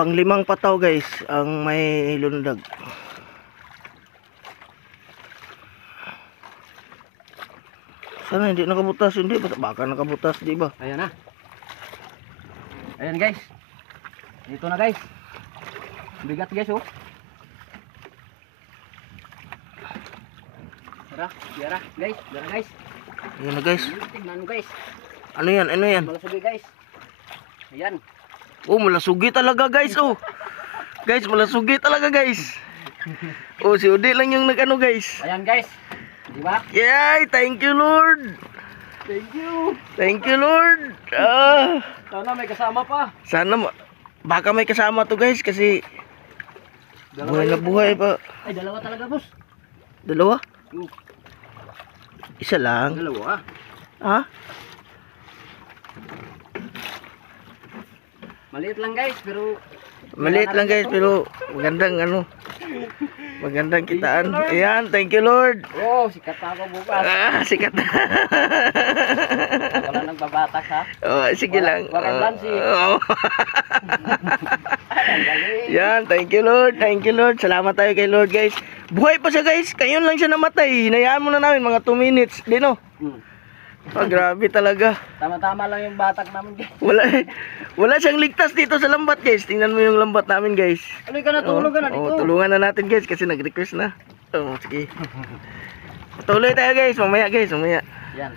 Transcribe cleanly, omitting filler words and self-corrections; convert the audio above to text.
Panglimang pataw guys ang may lundag. Sana hindi nakabutas, hindi baka nakabutas, di ba? Ayan na. Ayan guys. Dito na guys. Bigat guys oh. Tara guys. Tara guys. Ayan na guys. Tingnan mo guys. Ano yan? Ano yan? Malasugi guys. Ayan. Oh, malasugi talaga guys oh. Guys, malasugi talaga guys. Oh, si Udi lang yung nag-ano guys. Ayan guys. Di ba? Yay! Thank you Lord! Thank you. Thank you Lord! Ah, Sana may kasama pa. sana baka may kasama to guys kasi buhay na buhay pa. Ay, dalawa talaga boss. Dalawa? Isa lang. Dalawa. Ha? Maliit lang guys pero Maliit lang guys pero magandang ano. Magandang kitaan. Ayan, thank you Lord. oh, sikat na ako bukas. Ah, sikat na. Wala nang babatak ha. Oh, sige lang. Walang dansi. Oh. Yan, thank you Lord. Thank you Lord. Salamat tayo kay Lord guys. Buhay pa siya guys. Kayon lang siya namatay. Hinayaan mo na namin mga 2 minutes. Di no? Oh, grabe talaga. Tama-tama lang yung batak namin guys. Wala siyang ligtas dito sa lambat guys. Tingnan mo yung lambat namin guys. Ano ka na, tulong ka na dito. Oh, tulungan na natin guys kasi nag-request na. Oh, sige. Tuloy tayo guys. Mamaya guys, mamaya. Yan.